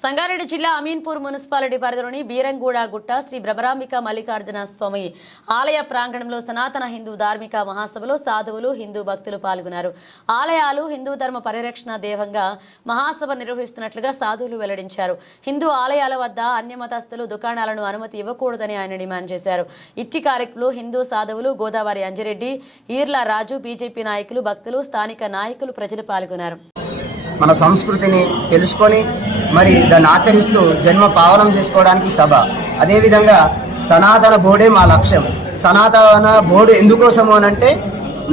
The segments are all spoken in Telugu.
సంగారెడ్డి జిల్లా అమీన్పూర్ మున్సిపాలిటీ పరిధిలోని బీరంగూడ గుట్ట శ్రీ భ్రమరాంబిక మల్లికార్జున స్వామి ఆలయ ప్రాంగణంలో సనాతన హిందూ ధార్మిక మహాసభలో సాధువులు హిందూ భక్తులు పాల్గొన్నారు. ఆలయాలు హిందూ ధర్మ పరిరక్షణ దేవంగా మహాసభ నిర్వహిస్తున్నట్లుగా సాధువులు వెల్లడించారు. హిందూ ఆలయాల వద్ద అన్యమతస్థులు దుకాణాలను అనుమతి ఇవ్వకూడదని ఆయన డిమాండ్ చేశారు. ఇట్టి కార్యక్రమంలో హిందూ సాధువులు గోదావరి అంజిరెడ్డి ఈర్ల రాజు బీజేపీ నాయకులు భక్తులు స్థానిక నాయకులు ప్రజలు పాల్గొన్నారు. మన సంస్కృతిని తెలుసుకొని మరి దాన్ని ఆచరిస్తూ జన్మ పావనం చేసుకోవడానికి సభ. అదేవిధంగా సనాతన బోర్డే మా లక్ష్యం. సనాతన బోర్డు ఎందుకోసము అనంటే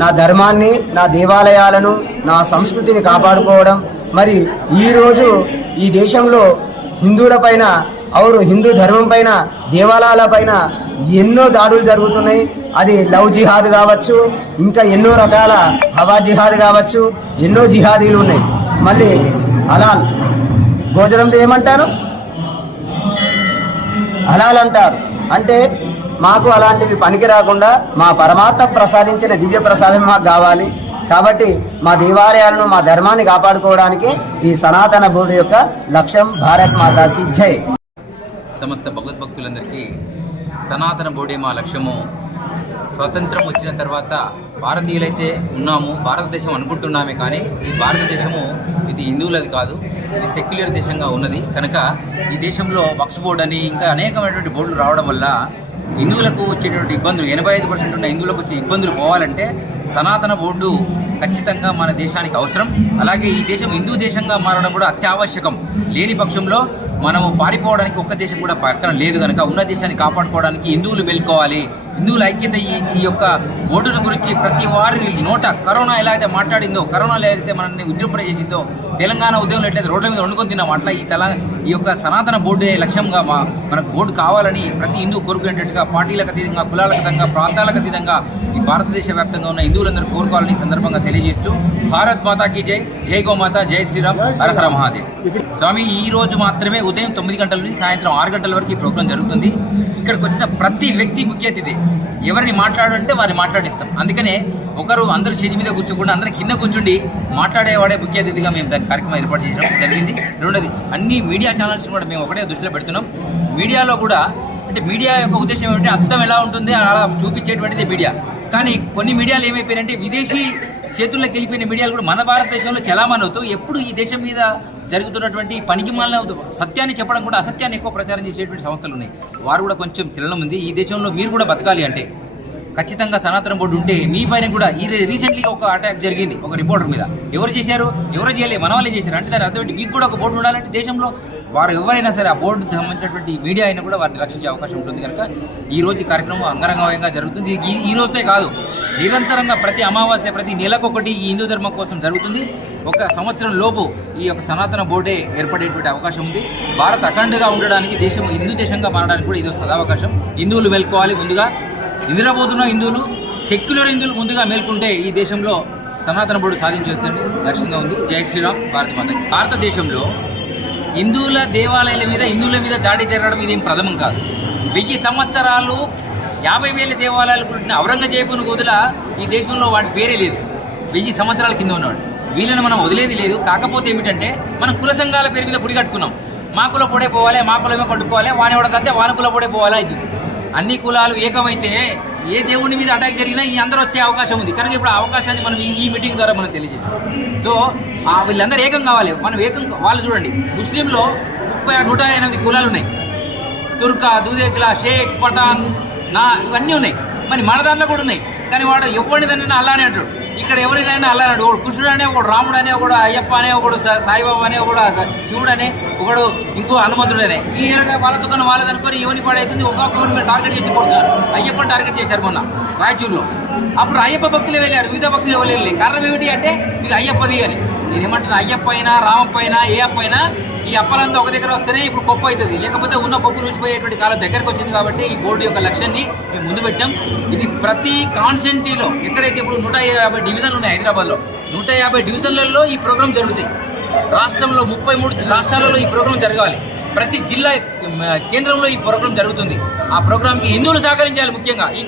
నా ధర్మాన్ని నా దేవాలయాలను నా సంస్కృతిని కాపాడుకోవడం. మరి ఈరోజు ఈ దేశంలో హిందువుల పైన అవురు హిందూ ధర్మం పైన దేవాలయాల పైన ఎన్నో దాడులు జరుగుతున్నాయి. అది లవ్ జిహాద్ కావచ్చు ఇంకా ఎన్నో రకాల హవా జిహాద్ కావచ్చు ఎన్నో జిహాదీలు ఉన్నాయి. మళ్ళీ హలాల్. భోజనంలో ఏమంటారు? హలాల్ అంటారు. అంటే మాకు అలాంటివి పనికి రాకుండా మా పరమాత్మ ప్రసాదించిన దివ్య ప్రసాదం మాకు కావాలి. కాబట్టి మా దేవాలయాలను మా ధర్మాన్ని కాపాడుకోవడానికి ఈ సనాతన బోర్డు యొక్క లక్ష్యం భారత్ మాతాకి జై. సమస్త భగవద్భక్తులందరికీ సనాతన బోడే మా లక్ష్యము. స్వతంత్రం వచ్చిన తర్వాత భారతీయులైతే ఉన్నాము భారతదేశం అనుకుంటున్నామే కానీ ఈ భారతదేశము ఇది హిందువులది కాదు ఇది సెక్యులర్ దేశంగా ఉన్నది. కనుక ఈ దేశంలో వక్స్ బోర్డు అని ఇంకా అనేకమైనటువంటి బోర్డులు రావడం వల్ల హిందువులకు వచ్చేటువంటి ఇబ్బందులు ఎనభై ఐదు పర్సెంట్ ఉన్న హిందువులకు వచ్చే ఇబ్బందులు పోవాలంటే సనాతన బోర్డు ఖచ్చితంగా మన దేశానికి అవసరం. అలాగే ఈ దేశం హిందూ దేశంగా మారడం కూడా అత్యావశ్యకం. లేని పక్షంలో మనము పారిపోవడానికి ఒక్క దేశం కూడా పక్కన లేదు కనుక ఉన్న దేశాన్ని కాపాడుకోవడానికి హిందువులు మేల్కోవాలి. హిందువుల ఐక్యత ఈ ఈ యొక్క బోర్డుల గురించి ప్రతి వారి నోట కరోనా ఎలా అయితే మాట్లాడిందో కరోనా ఎలా అయితే మనల్ని ఉద్రిపడ చేసిందో తెలంగాణ ఉద్యమంలో ఎట్లయితే రోడ్ల మీద వండుకొని తిన్నాం అట్లా ఈ తెల ఈ యొక్క సనాతన బోర్డే లక్ష్యంగా మా మన బోర్డు కావాలని ప్రతి హిందూ కోరుకునేటట్టుగా పార్టీలకు అతీతంగా కులాలకు అతీతంగా ప్రాంతాలకు అతీతంగా ఈ భారతదేశ వ్యాప్తంగా ఉన్న హిందువులందరూ కోరుకోవాలని సందర్భంగా తెలియజేస్తూ భారత్ మాతాకి జై జై గోమాత జై శ్రీరామ్ హరహర మహాదేవ్. స్వామి ఈ రోజు మాత్రమే ఉదయం తొమ్మిది గంటల నుంచి సాయంత్రం ఆరు గంటల వరకు ఈ ప్రోగ్రాం జరుగుతుంది. ఇక్కడికి వచ్చిన ప్రతి వ్యక్తి ముఖ్య అతిథి ఎవరిని మాట్లాడంటే వారిని మాట్లాడిస్తాం. అందుకనే ఒకరు అందరూ చేతి మీద కూర్చోకుండా అందరూ కింద కూర్చుండి మాట్లాడేవాడే ముఖ్య అతిథిగా మేము దాని కార్యక్రమం ఏర్పాటు చేయడం జరిగింది. రెండోది అన్ని మీడియా ఛానల్స్ కూడా మేము ఒకటే దృష్టిలో పెడుతున్నాం. మీడియాలో కూడా అంటే మీడియా యొక్క ఉద్దేశం ఏమిటంటే అర్థం ఎలా ఉంటుంది అలా చూపించేటువంటిది మీడియా. కానీ కొన్ని మీడియాలు ఏమైపోయాయంటే విదేశీ చేతుల్లోకి వెళ్ళిపోయిన మీడియాలు కూడా మన భారతదేశంలో చలామణి అవుతూ ఎప్పుడు ఈ దేశం మీద జరుగుతున్నటువంటి పనికి సత్యాన్ని చెప్పడం కూడా అసత్యాన్ని ఎక్కువ ప్రచారం చేసేటువంటి సంస్థలు ఉన్నాయి. వారు కూడా కొంచెం తినడం ఉంది. ఈ దేశంలో మీరు కూడా బతకాలి అంటే ఖచ్చితంగా సనాతన బోర్డు ఉంటే మీ పైన కూడా ఈ రీసెంట్లీ ఒక అటాక్ జరిగింది ఒక రిపోర్టర్ మీద. ఎవరు చేశారు? ఎవరు చేయలేదు మన వాళ్ళే చేశారు. అంటే దాని అర్థం మీకు కూడా ఒక బోర్డు ఉండాలంటే దేశంలో వారు ఎవరైనా సరే ఆ బోర్డు సంబంధించినటువంటి మీడియా అయినా కూడా వారిని రక్షించే అవకాశం ఉంటుంది కనుక ఈ రోజు ఈ కార్యక్రమం అంగరంగ జరుగుతుంది. ఈ ఈ రోజుతో కాదు నిరంతరంగా ప్రతి అమావాస్య ప్రతి నెలకొకటి ఈ హిందూ ధర్మం కోసం జరుగుతుంది. ఒక సంవత్సరం లోపు ఈ యొక్క సనాతన బోర్డే ఏర్పడేటువంటి అవకాశం ఉంది. భారత్ అఖండగా ఉండడానికి దేశం హిందూ దేశంగా మారడానికి కూడా ఇది ఒక సదావకాశం. హిందువులు మేల్కోవాలి ముందుగా. నిద్రపోతున్న హిందువులు సెక్యులర్ హిందువులు ముందుగా మేల్కొంటే ఈ దేశంలో సనాతన బోర్డు సాధించేస్తుంది లక్ష్యంగా ఉంది. జై శ్రీరామ్ భారత మాత భారతదేశంలో హిందువుల దేవాలయాల మీద హిందువుల మీద దాడి జరగడం ఇదేం ప్రథమం కాదు. వెయ్యి సంవత్సరాలు యాభై వేల దేవాలయాలు పుట్టిన ఔరంగజేబును వదిల ఈ దేశంలో వాడి పేరే లేదు. వెయ్యి సంవత్సరాల కింద ఉన్నవాడు. వీళ్ళని మనం వదిలేది లేదు. కాకపోతే ఏమిటంటే మనం కుల సంఘాల పేరు మీద గుడి కట్టుకున్నాం. మా కుల పొడే పోవాలి మా కులమే పట్టుకోవాలి వాని ఎవడకంటే వాని కుల పొడే పోవాలి ఇది. అన్ని కులాలు ఏకమైతే ఏ దేవుడి మీద అటాక్ జరిగినా ఈ అందరూ వచ్చే అవకాశం ఉంది. కనుక ఇప్పుడు ఆ అవకాశాన్ని మనం ఈ- మీటింగ్ ద్వారా మనం తెలియజేసాం సో ఆ వీళ్ళందరూ ఏకం కావాలి. మనం ఏకం వాళ్ళు చూడండి. ముస్లింలో ముప్పై ఆరు నూట ఎనిమిది కులాలు ఉన్నాయి. తుర్కా దూదేకుల షేక్ పఠాన్ నా ఇవన్నీ ఉన్నాయి. మరి మన దాంట్లో కూడా ఉన్నాయి. కానీ వాడు ఎవరిదైనా అల్లానే అంటాడు? ఇక్కడ ఎవరిదైనా అలా అన్నాడు. ఒకడు కృష్ణుడు అనే ఒకడు రాముడు అనే ఒకడు అయ్యప్ప అనే ఒకడు సాయిబాబా అనే ఒకడు శివుడు అనే ఒకడు ఇంకో హనుమంతుడు అనే. ఈ వాళ్ళతో కన్నా వాళ్ళది అనుకొని ఎవరిని పాడైతుంది ఒక్కొక్కరిని మీరు టార్గెట్ చేసి కొడుతున్నారు. అయ్యప్పని టార్గెట్ చేశారు మొన్న రాయచూరులో. అప్పుడు అయ్యప్ప భక్తులు వెళ్ళారు వివిధ భక్తులు ఎవరు వెళ్ళి కారణం ఏమిటి అంటే ఇది అయ్యప్పది అని. నేను అయ్యప్పైనా అయ్యప్ప అయినా రామప్ప అయినా ఏ అప్ప అయినా ఈ అప్పలంతా ఒక దగ్గర వస్తేనే ఇప్పుడు పప్పు అవుతుంది. లేకపోతే ఉన్న పప్పు రుచిపోయేటువంటి కాలం దగ్గరకు వచ్చింది కాబట్టి ఈ బోర్డు యొక్క లక్ష్యాన్ని మేము ముందు పెట్టాం. ఇది ప్రతి కాన్స్టెంటీలో ఎక్కడైతే ఇప్పుడు నూట యాభై డివిజన్లు ఉన్నాయి హైదరాబాద్లో నూట యాభై డివిజన్లలో ఈ ప్రోగ్రాం జరుగుతాయి. రాష్ట్రంలో ముప్పై మూడు రాష్ట్రాలలో ఈ ప్రోగ్రాం జరగాలి. ప్రతి జిల్లా కేంద్రంలో ఈ ప్రోగ్రాం జరుగుతుంది. ఆ ప్రోగ్రాంకి హిందువులు సహకరించాలి ముఖ్యంగా. ఈ